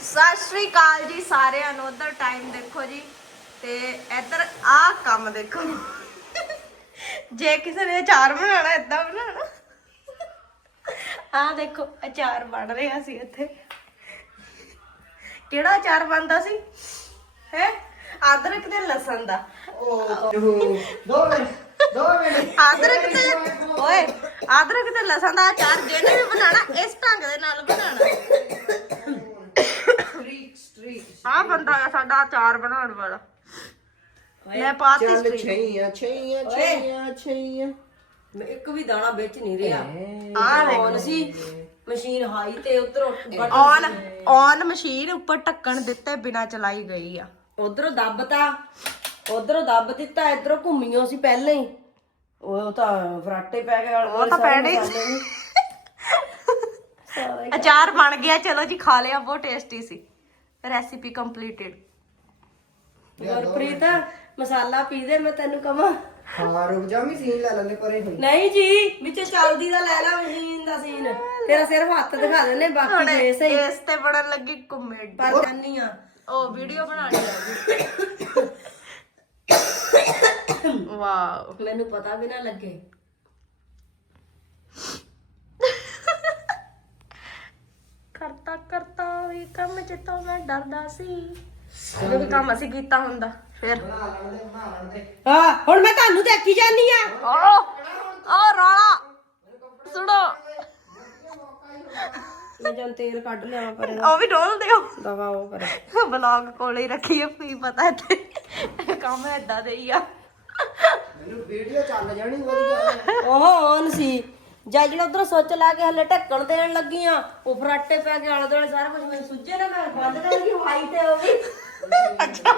ਸਤਿ ਸ਼੍ਰੀ ਅਕਾਲ ਜੀ ਸਾਰਿਆਂ ਨੂੰ, ਉਧਰ ਟਾਈਮ ਦੇਖੋ ਜੀ। ਤੇ ਇੱਧਰ ਆਹ ਕੰਮ ਦੇਖੋ। ਜੇ ਕਿਸੇ ਨੇ ਅਚਾਰ ਬਣਾਉਣਾ, ਏਦਾਂ ਬਣਾਉਣਾ। ਆਹ ਦੇਖੋ, ਅਚਾਰ ਬਣ ਰਿਹਾ ਸੀ ਇੱਥੇ। ਕਿਹੜਾ ਅਚਾਰ ਬਣਦਾ ਸੀ? ਹੈ? ਅਦਰਕ ਤੇ ਲਸਣ ਦਾ। ਦੋ ਮਿੰਟ ਦੋ ਮਿੰਟ ਅਦਰਕ ਤੇ ਓਏ, ਅਦਰਕ ਤੇ ਲਸਣ ਦਾ ਅਚਾਰ ਜਿਹਨੇ ਵੀ ਬਣਾਉਣਾ, ਇਸ ਢੰਗ ਦੇ ਨਾਲ ਬਣਾਉਣਾ। ਆ ਬੰਦਾ ਆ ਸਾਡਾ ਅਚਾਰ ਬਣਾਉਣ ਵਾਲਾ। ਮੈਂ ਪਾਤੀ ਚੱਲ ਸਟ੍ਰੀਕ ਛਈਆਂ ਛਈਆਂ ਛਈਆਂ ਛਈਆਂ। ਇੱਕ ਵੀ ਦਾਣਾ ਵਿੱਚ ਨਹੀਂ ਰਿਹਾ। ਆ ਦੇਖ ਔਨ ਸੀ ਮਸ਼ੀਨ ਹਾਈ ਤੇ ਉਧਰ ਔਨ ਔਨ ਮਸ਼ੀਨ ਉੱਪਰ ਢੱਕਣ ਦਿੱਤੇ ਬਿਨਾ ਚਲਾਈ ਗਈ ਆ। ਉਧਰੋਂ ਦੱਬਤਾ ਉਧਰੋਂ ਦੱਬ ਦਿੱਤਾ ਇਧਰੋਂ ਘੁੰਮੀਆਂ ਸੀ ਪਹਿਲਾਂ ਹੀ। ਉਹ ਤਾਂ ਫਰਾਟੇ ਪੈ ਗਏ ਉਹ ਤਾਂ ਪੈਣੇ ਅਚਾਰ ਬਣ ਗਿਆ ਚਲੋ ਜੀ ਖਾ ਲਿਆ ਬਹੁਤ ਟੇਸਟੀ ਸੀ। ਰੈਸਿਪੀ ਕੰਪਲੀਟਡ ਗੁਰਪ੍ਰੀਤ ਮਸਾਲਾ ਪੀ ਦੇ ਮੈਂ ਤੈਨੂੰ ਕਵਾਂ। ਹਾਂ ਰੁਕ ਜਾ ਮੈਂ ਸੀਨ ਲੈ ਲੈਂਦੇ ਪਰੇ ਹੋਈ। ਨਹੀਂ ਜੀ ਵਿੱਚ ਚੱਲਦੀ ਦਾ ਲੈ ਲੈ ਮਸ਼ੀਨ ਦਾ ਸੀਨ ਤੇਰਾ ਸਿਰਫ ਹੱਥ ਦਿਖਾ ਦੇਣੇ ਬਾਕੀ ਜੇ ਸਹੀ। ਇਸ ਤੇ ਬਣਨ ਲੱਗੀ ਕਮੇਡੀ ਪਰ ਜਾਨੀ ਆ। ਉਹ ਵੀਡੀਓ ਬਣਾਣੀ ਆ ਵਾਓ। ਮੈਨੂੰ ਪਤਾ ਵੀ ਨਾ ਲੱਗੇ ਕਰਤਾ ਕਰਤਾ ਵੀ ਕੰਮ ਚ ਤਾਂ ਮੈਂ ਡਰਦਾ ਸੀ। ਜੋ ਵੀ ਕੰਮ ਅਸੀਂ ਕੀਤਾ ਹੁੰਦਾ ਫਿਰ। ਹਾਂ ਹੁਣ ਮੈਂ ਤੁਹਾਨੂੰ ਦੇਖੀ ਜਾਨੀ ਆ। ਓ ਓ ਰੌਲਾ। ਸੁਣੋ। ਮੈਂ ਜਨ ਤੇਲ ਕੱਢ ਲਿਆਵਾਂ ਪਰ ਉਹ ਵੀ ਡੋਲ ਦਿਓ। ਦਵਾ ਉਹ ਕਰ ਬਲੌਗ ਕੋਲੇ ਹੀ ਰੱਖੀਏ ਕੀ ਪਤਾ ਇੱਥੇ। ਕੰਮ ਏਦਾਂ ਦੇ ਹੀ ਆ। ਮੈਨੂੰ ਵੀਡੀਓ ਚੱਲ ਜਾਣੀ ਵਧੀਆ। ਉਹ ਔਨ ਸੀ। ਜਾਂ ਜਿਹੜਾ ਉਧਰ ਸੁੱਚ ਲਾ ਕੇ ਹਲੇ ਢੱਕਣ ਦੇਣ ਲੱਗੀਆਂ ਉਹ ਫਰਾਟੇ ਪੈ ਕੇ ਆਲੇ ਦੁਆਲੇ ਸਾਰਾ ਕੁਝ ਮੈਨੂੰ ਸੁੱਜੇ ਨਾ ਮੈਂ ਬੰਦ ਕਰ ਗਈ ਹਾਈ ਤੇ ਹੋ ਗਈ ਅੱਛਾ।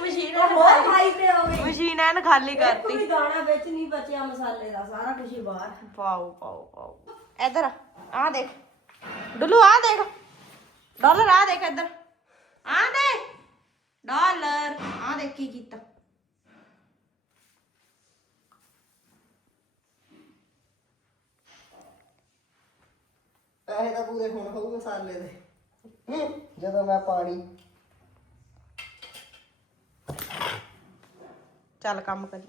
ਮਸ਼ੀਨ ਹੋਰ ਹਾਈ। ਤੇ ਹੋ ਗਈ ਮਸ਼ੀਨ ਐਨ ਖਾਲੀ ਕਰਤੀ। ਕੋਈ ਦਾਣਾ ਵਿੱਚ ਨਹੀਂ ਬਚਿਆ ਮਸਾਲੇ ਦਾ ਸਾਰਾ ਕੁਝ ਹੀ ਬਾਹਰ। ਪਾਓ ਪਾਓ ਪਾਓ। ਇਧਰ ਆ ਦੇਖ। ਡੁੱਲੂ ਆ ਦੇਖ। ਡਾਲਰ ਆ ਦੇਖ ਇਧਰ। ਆ ਦੇ ਡਾਲਰ ਆ ਦੇਖ ਕੀ ਕੀਤਾ। ਪੈਸੇ ਤਾਂ ਪੂਰੇ ਹੁਣ ਹੋਊ ਮਸਾਲੇ ਦੇ। ਜਦੋਂ ਮੈਂ ਪਾਣੀ ਚੱਲ ਕੰਮ ਕਰੀ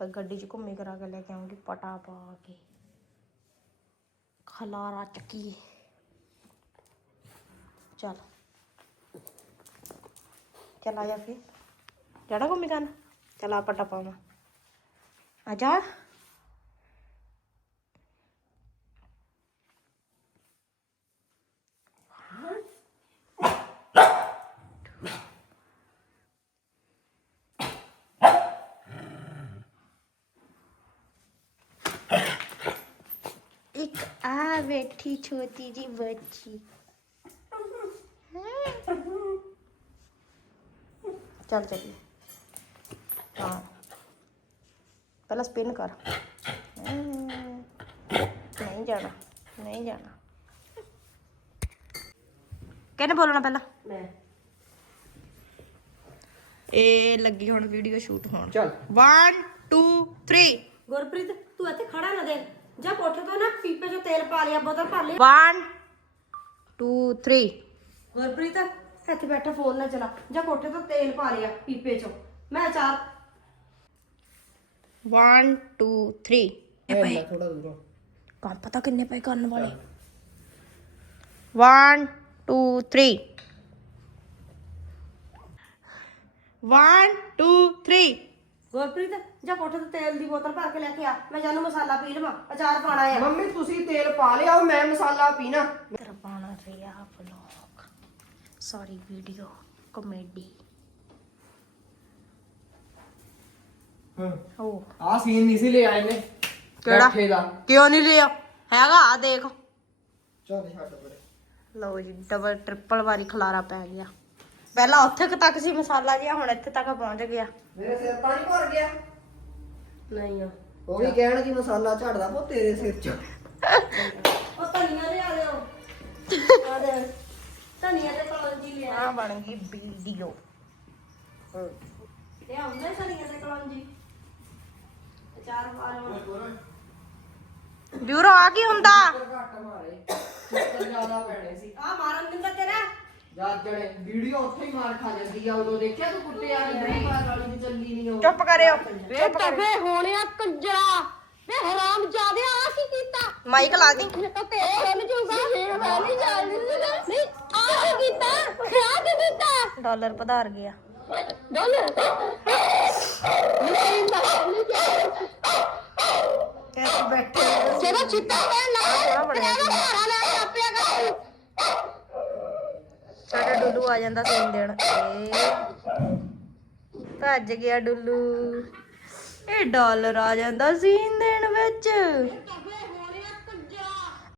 ਫਿਰ ਗੱਡੀ 'ਚ ਘੁੰਮੀ ਕਰਾ ਕੇ ਲੈ ਕੇ ਆਉਂਗੀ ਪਟਾ ਪਾ ਕੇ। ਖਲਾਰਾ ਚੱਕੀ ਚੱਲ। ਚੱਲ ਆ ਜਾ ਫਿਰ। ਜਾਣਾ ਘੁੰਮੀ ਕਰਨ? ਚੱਲ ਆ ਪਟਾ ਪਾਵਾਂ। ਆ ਜਾ ਇੱਕ ਆ ਬੈਠੀ ਛੋਟੀ ਜੀ ਬੱਚੀ। ਚੱਲ ਚੱਲੀਏ। ਹਾਂ। ਪਹਿਲਾਂ ਸਪਿਨ ਕਰ। ਨਹੀਂ ਜਾਣਾ ਨਹੀਂ ਜਾਣਾ। ਕਿਹਨੇ ਬੋਲਣਾ ਪਹਿਲਾਂ? ਮੈਂ। ਇਹ ਲੱਗੀ ਹੁਣ ਵੀਡੀਓ ਸ਼ੂਟ ਹੋਣ। ਚੱਲ। 1 2 3 ਗੁਰਪ੍ਰੀਤ ਤੂੰ ਇੱਥੇ ਖੜਾ ਨਾ ਦੇ ਜਾ ਕੋਠੇ ਤੋਂ ਨਾ ਪੀਪੇ 'ਚ ਤੇਲ ਪਾ ਲਿਆ ਬੋਤਲ ਭਰ ਲਈ। 1 2 3 ਗੁਰਪ੍ਰੀਤ ਇੱਥੇ ਬੈਠਾ ਫੋਨ ਨਾ ਚਲਾ। ਜਾ ਕੋਠੇ ਤੋਂ ਤੇਲ ਪਾ ਲਿਆ ਪੀਪੇ 'ਚ। ਮੈਂ ਚਾਰ 1 2 3 ਇਹ ਥੋੜਾ ਦੂਰੋਂ ਕੰਮ ਪਤਾ ਕਿੰਨੇ ਪਏ ਕਰਨ ਵਾਲੇ। 1 2 3 1 2 3 ਗੁਰਪ੍ਰੀਤ ਜਾ ਕੋਠੇ ਤੋਂ ਤੇਲ ਦੀ ਬੋਤਲ ਭਰ ਕੇ ਲੈ ਕੇ ਆ। ਮੈਂ ਜਾਨੂੰ ਮਸਾਲਾ ਪੀ ਲਵਾਂ ਅਚਾਰ ਪਾਣਾ ਆ। ਮੰਮੀ ਤੁਸੀਂ ਤੇਲ ਪਾ ਲਿਆ ਮੈਂ ਮਸਾਲਾ ਪੀਣਾ। ਤੇਰਾ ਪਾਣਾ ਰਿਹਾ ਵਲੌਗ ਸੌਰੀ ਵੀਡੀਓ ਕਾਮੇਡੀ ਹਾਂ। ਉਹ ਆ ਸੀਨ ਨਹੀਂ ਸੀ ਲੈ ਆਏ ਨੇ ਕਿਹੜਾ? ਬੈਠੇ ਦਾ। ਕਿਉਂ ਨਹੀਂ ਲਿਆ? ਹੈਗਾ ਆ ਦੇਖ। ਚੱਲ ਛੱਡ ਪਰੇ। ਲਓ ਜੀ ਡਬਲ ਟ੍ਰਿਪਲ ਵਾਰੀ ਖਲਾਰਾ ਪੈ ਗਿਆ। ਪਹਿਲਾਂ ਉੱਥੇ ਕੁ ਤੱਕ ਸੀ ਮਸਾਲਾ ਜਿਹਾ ਹੁਣ ਇੱਥੇ ਤੱਕ ਪਹੁੰਚ ਗਿਆ। ਮੇਰੇ ਸਿਰ ਤਾਂ ਨਹੀਂ ਭਰ ਗਿਆ। ਨਹੀਂ ਆ। ਉਹ ਵੀ ਕਹਿਣ ਕਿ ਮਸਾਲਾ ਝੜਦਾ ਪੋ ਤੇਰੇ ਸਿਰ 'ਚ। ਉਹ ਧਨੀਆ ਲਿਆ ਲਿਓ। ਆ ਦੇ। ਧਨੀਆ ਤੇ ਕਲੌਂਜੀ ਲਿਆ। ਆ ਬਣ ਗਈ ਵੀਡੀਓ ਲਿਆ ਹੁੰਦਾ ਧਨੀਆ ਤੇ ਕਲੌਂਜੀ। ਅਚਾਰ ਪਾ ਲਵਾਂ ਬਿਊਰੋ ਆ ਕੀ ਹੁੰਦਾ? ਘੱਟ ਮਾਰੇ। ਜ਼ਿਆਦਾ ਪੈਣੇ ਸੀ। ਆ ਮਾਰਨ ਦਿੰਦਾ ਤੇਰਾ। ਯਾਰ ਜਣੇ ਵੀਡੀਓ ਉੱਥੇ ਹੀ ਮਾਰ ਖਾ ਜਾਂਦੀ ਆ ਉਦੋਂ ਦੇਖਿਆ ਤੂੰ ਕੁੱਤੇ ਆ ਨਹੀਂ। ਮਾਰ ਵਾਲੀ ਦੀ ਚੱਲੀ ਨਹੀਂ ਉਹ? ਚੁੱਪ ਕਰਿਓ। ਵੇ ਤਵੇ ਹੋਣਿਆ ਕੰਜਰਾ ਵੇ ਹਰਾਮ ਜਾਦੇ ਆ ਕੀ ਕੀਤਾ? ਮਾਈਕ ਲਾ ਦੀ। ਇਹ ਤਾਂ ਤੇ ਚੱਲ ਜੂਗਾ। ਇਹ ਮੈਂ ਨਹੀਂ ਜਾਣਦੀ ਨਹੀਂ ਆ ਕੀ ਕੀਤਾ? ਆ ਕੀ ਕੀਤਾ? ਡਾਲਰ ਪਧਾਰ ਗਿਆ। ਡਾਲਰ? ਨਹੀਂ ਨਾ ਕਿੱਥੇ ਬੈਠੇ ਜਿਹੜਾ ਚਿੱਟਾ ਪੈਣ ਲੱਗਾ ਬੜਾ ਤੇਰਾ ਮਾਰਾ ਲੈ ਆਪਿਆ ਕਰ ਸਾਡਾ ਡੁੱਲੂ ਆ ਜਾਂਦਾ ਸੀਨ ਦੇਣ ਏ ਭੱਜ ਗਿਆ ਡੁੱਲੂ। ਇਹ ਡਾਲਰ ਆ ਜਾਂਦਾ ਸੀਨ ਦੇਣ ਵਿੱਚ।